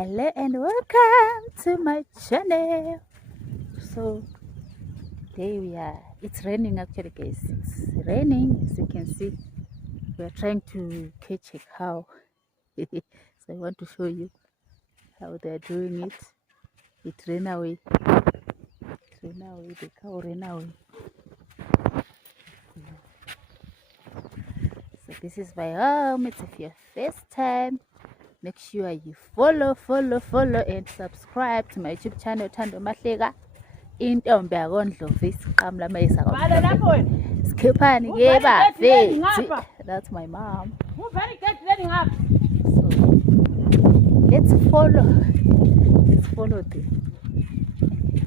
Hello and welcome to my channel. So today it's raining actually, guys. It's raining, as you can see. We are trying to catch a cow. So I want to show you how they are doing it. It ran away. The cow ran away. So this is my home. It's if your first time. Make sure you follow and subscribe to my YouTube channel Thando Mahleka. Intombi yakondlovu isiqamla mayisa kwaMhlophe. Sikhiphani ke bafethu. That's my mom. So let's follow them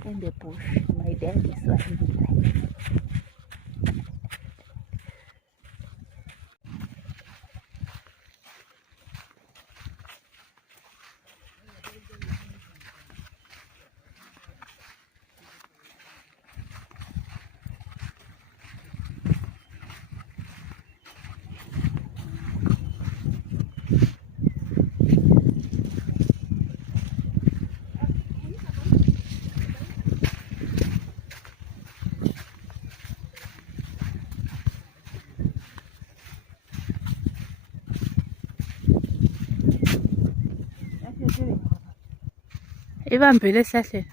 in the bush. My dad is running. Ibambile esihlahleni.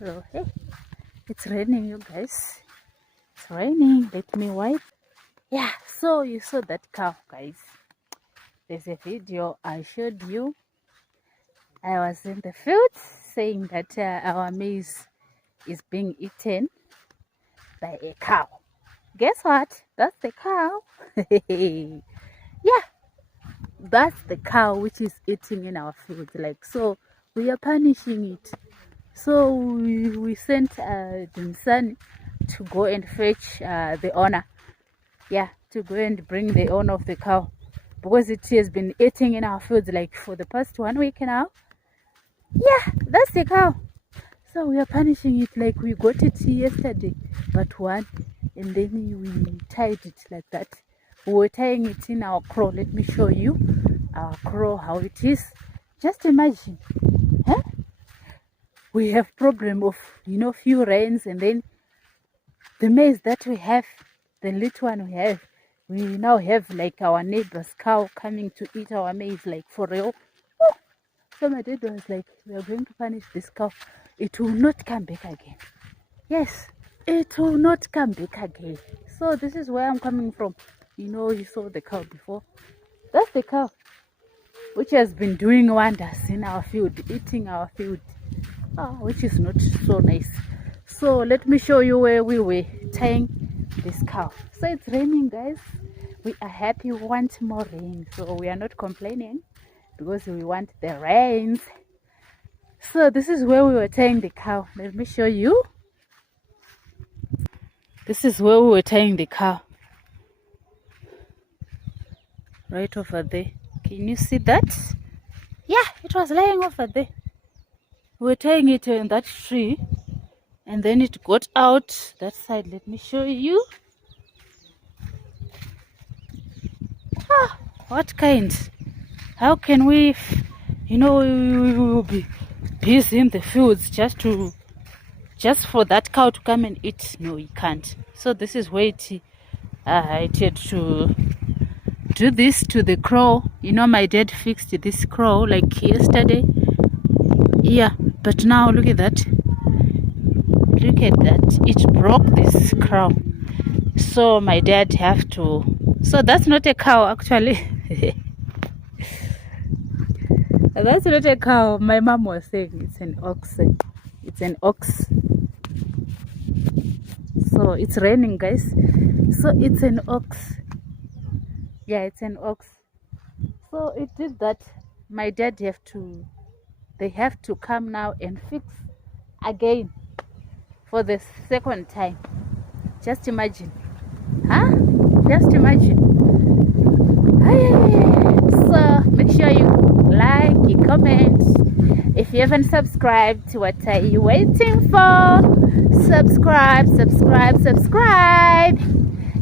So hey, it's raining, you guys. It's raining. Let me wipe. Yeah, so you saw that cow, guys. There's a video I showed you. I was in the field saying that our maize is being eaten by a cow. Guess what? That's the cow. Yeah, that's the cow which is eating in our field. Like, so we are punishing it. So we sent Dimsani to go and fetch the owner. Yeah, to go and bring the owner of the cow, because it has been eating in our fields like for the past 1 week now. Yeah, that's the cow. So we are punishing it. Like, we got it yesterday, but one, and then we tied it like that. We were tying it in our crow. Let me show you our crow, how it is. Just imagine, huh? We have problem of, few rains, and then the maize that we have, the little one we have, we now have like our neighbor's cow coming to eat our maize, like for real. Oh. So my dad was like, we are going to punish this cow. It will not come back again. Yes, it will not come back again. So this is where I'm coming from. You saw the cow before. That's the cow which has been doing wonders in our field, eating our field, which is not so nice. So let me show you where we were tying this cow. So it's raining, guys. We are happy. We want more rain, so we are not complaining because we want the rains. So this is where we were tying the cow. Let me show you. This is where we were tying the cow. Right over there. Can you see that? Yeah, it was lying over there. We were tying it in that tree, and then it got out that side. Let me show you. What kind? How can we, we will be busy in the fields just for that cow to come and eat? No, you can't. So this is where it had to do this to the crow. My dad fixed this crow like yesterday. Yeah, but now look at that. Look at that. It broke this crow. So my dad have to. So that's not a cow, actually. That's not a cow. My mom was saying it's an oxen. It's an ox. So it's raining, guys. So it's an ox. Yeah, it's an ox. So it did that. My dad they have to come now and fix again for the second time. Just imagine. Huh? Just imagine. So make sure you like, you comment. If you haven't subscribed, what are you waiting for? Subscribe.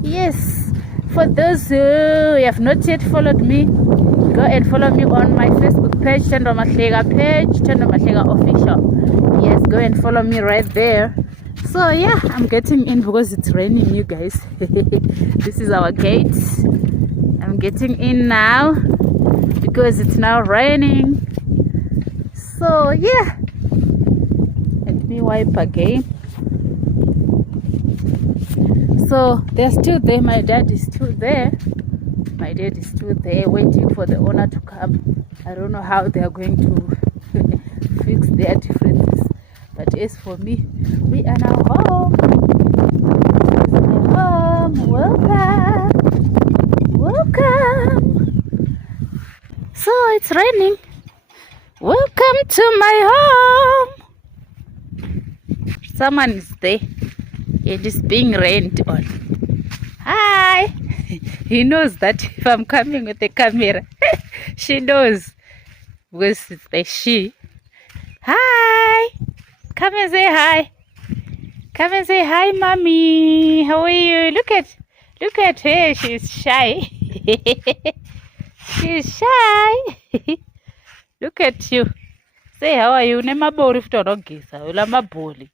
Yes, for those who have not yet followed me, go and follow me on my Facebook page, Tendo Mahlega page, Tendo Mahlega official. Yes, go and follow me right there. So yeah, I'm getting in because it's raining, you guys. This is our gate. I'm getting in now because it's now raining. So yeah, let me wipe again. So they're still there. My dad is still there. My dad is still there waiting for the owner to come. I don't know how they are going to fix their differences. But as for me, we are now home. This is my home. Welcome. Welcome. So it's raining. Welcome to my home. Someone is there. It is being rained on. Hi. He knows that if I'm coming with the camera, she knows because it's the she. Hi. Come and say hi. Come and say hi, mommy. How are you? Look at her. She's shy. She's shy. Look at you. Say how are you? Nema bori futorogisa. Ulama boli.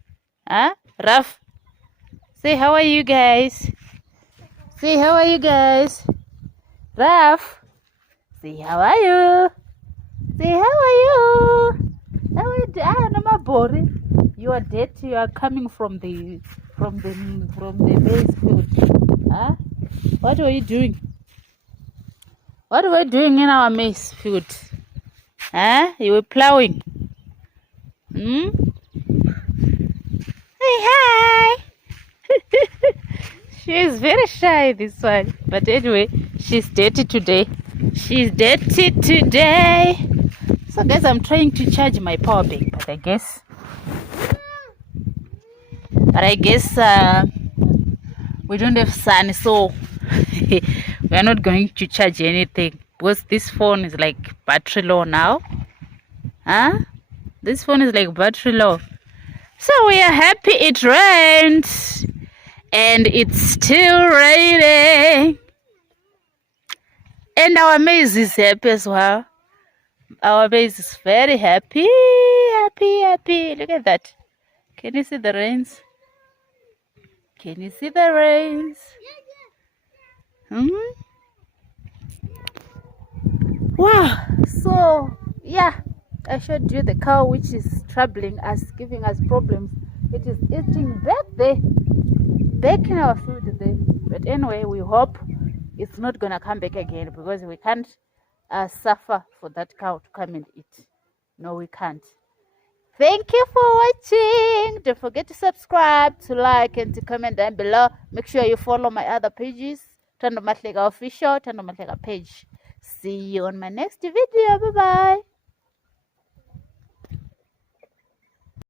Huh? Raf. Say how are you guys? Say how are you guys? Raf. Say how are you? Say how are you? How are you? Nama bori. You are dirty. You are coming from the maize field. Huh? What were you doing? What were you doing in our maize field? Huh? You were plowing. Hmm? Hey, hi. She is very shy, this one. But anyway, she's dirty today. She's dirty today. So guys, I'm trying to charge my power bank, but I guess we don't have sun, so we are not going to charge anything because this phone is like battery low now. Huh? This phone is like battery low. So we are happy it rained and it's still raining. And our maize is happy as well. Our maize is very happy. Look at that. Can you see the rains? Can you see the rains? Wow. So, yeah. I showed you the cow which is troubling us, giving us problems. It is eating back there, back in our field there. But anyway, we hope it's not gonna come back again because we can't suffer for that cow to come and eat. No, we can't. Thank you for watching. Don't forget to subscribe, to like, and to comment down below. Make sure you follow my other pages. Tando Matlega Official, Tando Matlega page. See you on my next video. Bye-bye.